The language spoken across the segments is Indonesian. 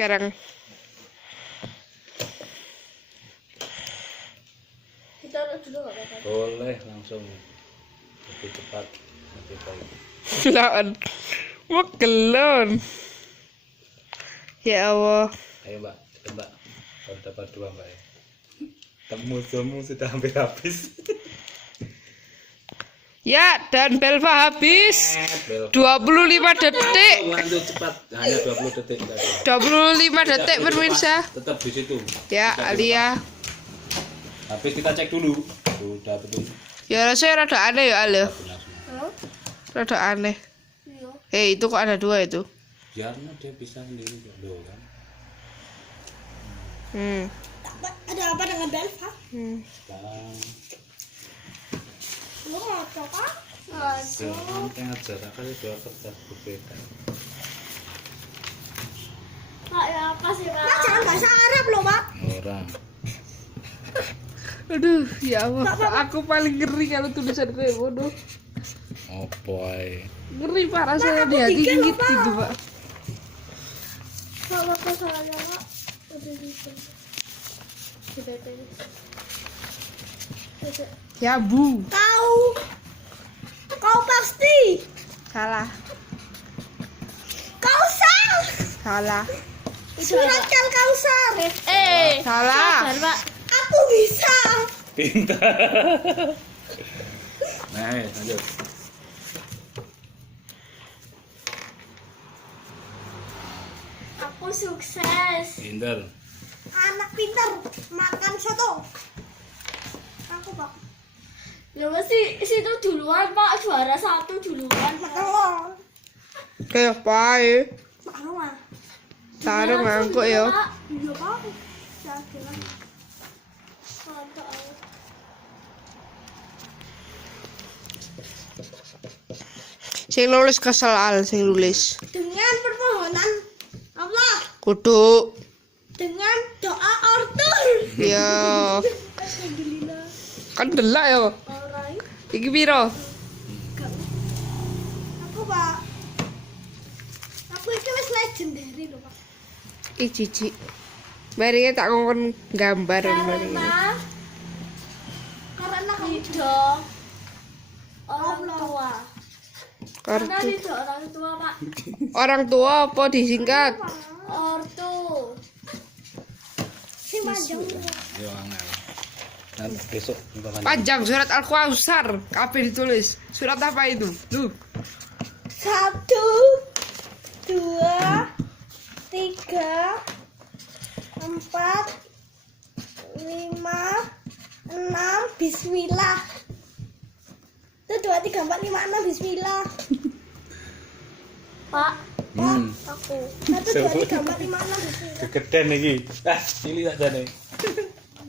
sekarang. Kita dulu nggak apa-apa. Boleh langsung lebih cepat lebih baik. Lawan. Wakelon. Ya Allah. Ayo mbak, coba mbak. Baru dapat 2 mbak ya. Temu sudah hampir habis. Ya, dan Belva habis. Belva. 25 detik. Lanjut cepat, hanya 20 detik. 25 detik pemirsa. Tetap di situ. Ya, Alia. Habis kita cek dulu. Sudah betul. Ya rasanya rada aneh ya, Ale. Benar semua. Rada aneh. Iya. Itu kok ada 2 itu? Biarnya dia bisa sendiri loh kan. Ada apa dengan Belva? Sekarang Lu ngocok kan? jangan aja, kali 2 kertas berbeda. Pak ya apa sih Pak? Pak jangan bahasa Arab loh Pak. Orang. Aduh, ya Allah. Aku paling ngeri kalau tulisan kayak bodoh. Oh boy. Ngeri Pak rasanya di hati gigit gitu, Pak. Kalau apa salahnya Pak? Udah gitu. Sudah tadi. Ya, Bu. Kau pasti. Salah. Kausar. Salah. Surat Kausar. Salah. Sabar, Pak. Aku bisa. Pintar. Nah, lanjut. Aku sukses. Pintar. Anak pintar makan soto. Aku Pak. Ya mesti situ duluan Pak, juara 1 duluan. Makan Kayak apa ya? Makan mah. Taruh ngangkuk ya. Iya Pak. Ya kira. Mantap. Sing nulis kesel al, sing nulis. Dengan permohonan Allah, Kudu. dengan doa ortur. Ya. Alhamdulillah. Kan delak ya. Alright. Iki piro? Aku Pak. Aku iki wis legendary lho Pak. Ih jijik. Mari tak ngomong gambar mari. Karena ridho orang tua. Karena Ortu. ridho orang tua Pak. Orang tua apa disingkat? Ortu. Si panjang. Yo angel. Dan besok juga kan. Panjang surat Al-Kausar. Kabeh ditulis. Surat apa itu? Duh. 1, 2, 3, 4, 5, 6, bismillah. Itu 2, 3, 4, 5, 6, bismillah. Pak, aku. 1, 2, 3, 4, 5, 6, bismillah. Kegedean iki. Ah, pilih tak jane.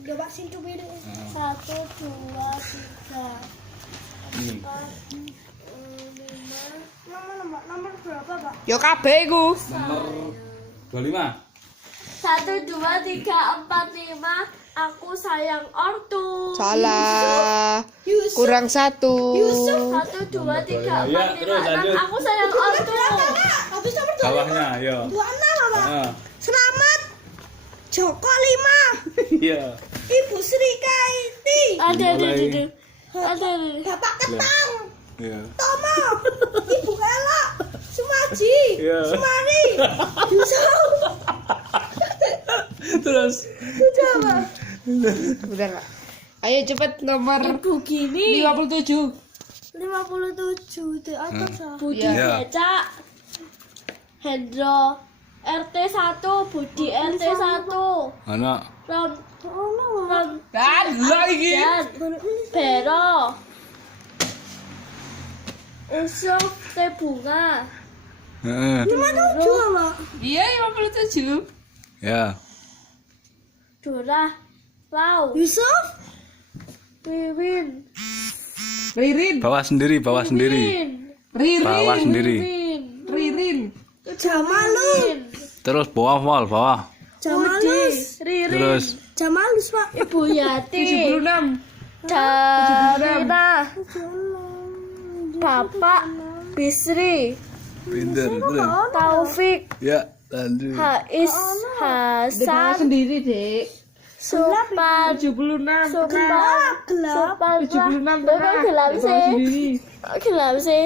Udah Pak, sing pilih. 1, 2, 3, 4, 5. Nomor berapa Pak? Yo kabeh iku. Nomor 25. 1, 2, 3, 4, 5. Aku sayang ortu. Salah. Yusuf. Kurang 1. Yusuf. 1, 2, 3, 4, 5, Ya, terus 6. lanjut. Aku sayang ortu. Habis nomor Bawahnya, ayo. 26 Pak. Ah. Selamat. Joko 5. Iya. Ibu Sri Kaiti. Ada. Mulai. Bapak Ketang. Iya. Tomo. Ibu Ella. Sumaji. Iya. Sumari. Yusuf. Terus Sudah Pak. Udah enggak? Ayo cepet nomor Ibu gini. 57. 57 di atas Budi Iya. Becak. Hendro RT 1, Budi RT 1. anak Ram Dan lagi. Bero. Usuf teh bunga. Heeh. 57 Pak. Iya 57. Ya. Dora Lau. Yusuf. Wiwin. Ririn. Bawa sendiri. Bawa Ririn. sendiri. Ririn. Jamalun. Terus bawah. Jamalus. Ririn. Terus Jamalus Pak. Ibu Yati. 76. Darina. Bapak Bisri. pinter. Terus. Taufik. Ya. Lanjut. Hais Dengar Hasan sendiri, Dek. Supan 76. Supan Supan 76 Kok gelap sih? sendiri. Kok gelap sih?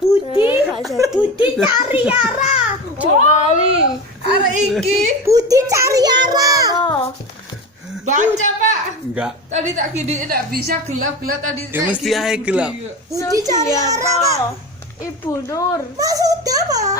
Budi, Gak jadi. Budi cari Yara. Jumali Arek iki Budi cari Yara. Oh, baca, Pak. Enggak. Tadi tak gini enggak bisa gelap-gelap tadi. Ya, kayak mesti gini, aja Budi. gelap. Budi cari Yara, Pak. Ibu Nur Mas sudah, Pak.